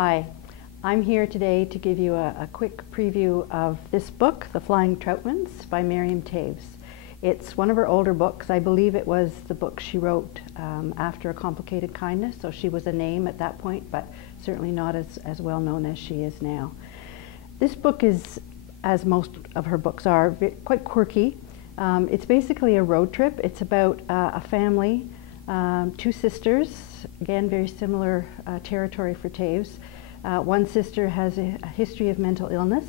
Hi, I'm here today to give you a quick preview of this book, The Flying Troutmans by Miriam Toews. It's one of her older books. I believe it was the book she wrote after A Complicated Kindness, so she was a name at that point, but certainly not as well known as she is now. This book is, as most of her books are, quite quirky. It's basically a road trip. It's about a family, two sisters, again very similar territory for Toews. One sister has a history of mental illness.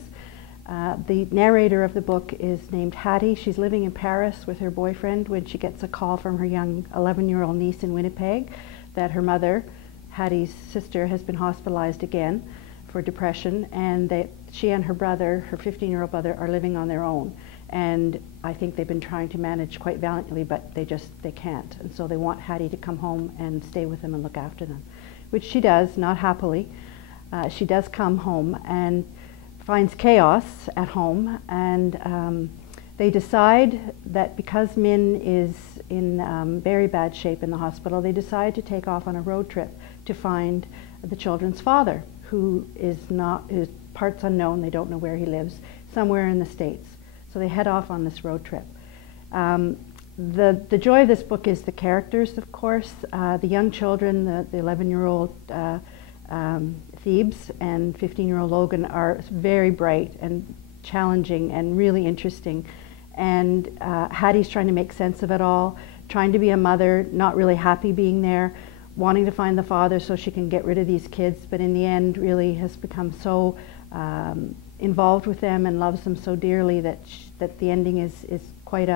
The narrator of the book is named Hattie. She's living in Paris with her boyfriend when she gets a call from her young 11-year-old niece in Winnipeg that her mother, Hattie's sister, has been hospitalized again for depression, and that she and her brother, her 15-year-old brother, are living on their own. And I think they've been trying to manage quite valiantly, but they can't. And so they want Hattie to come home and stay with them and look after them, which she does, not happily. She does come home and finds chaos at home, and they decide that because Min is in very bad shape in the hospital, they decide to take off on a road trip to find the children's father, who is parts unknown. They don't know where he lives, somewhere in the States. So they head off on this road trip. The joy of this book is the characters, of course. The young children, the 11-year-old Thebes and 15-year-old Logan, are very bright and challenging and really interesting. And Hattie's trying to make sense of it all, trying to be a mother, not really happy being there, wanting to find the father so she can get rid of these kids, but in the end really has become so involved with them and loves them so dearly that the ending is quite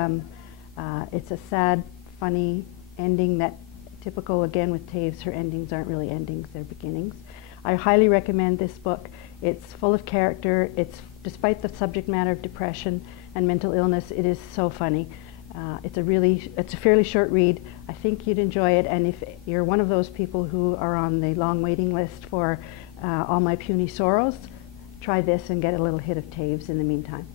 it's a sad, funny ending that, typical again with Toews, her endings aren't really endings, they're beginnings. I highly recommend this book. It's full of character. Despite the subject matter of depression and mental illness, it is so funny. It's a fairly short read. I think you'd enjoy it, and if you're one of those people who are on the long waiting list for All My Puny Sorrows, try this and get a little hit of Toews in the meantime.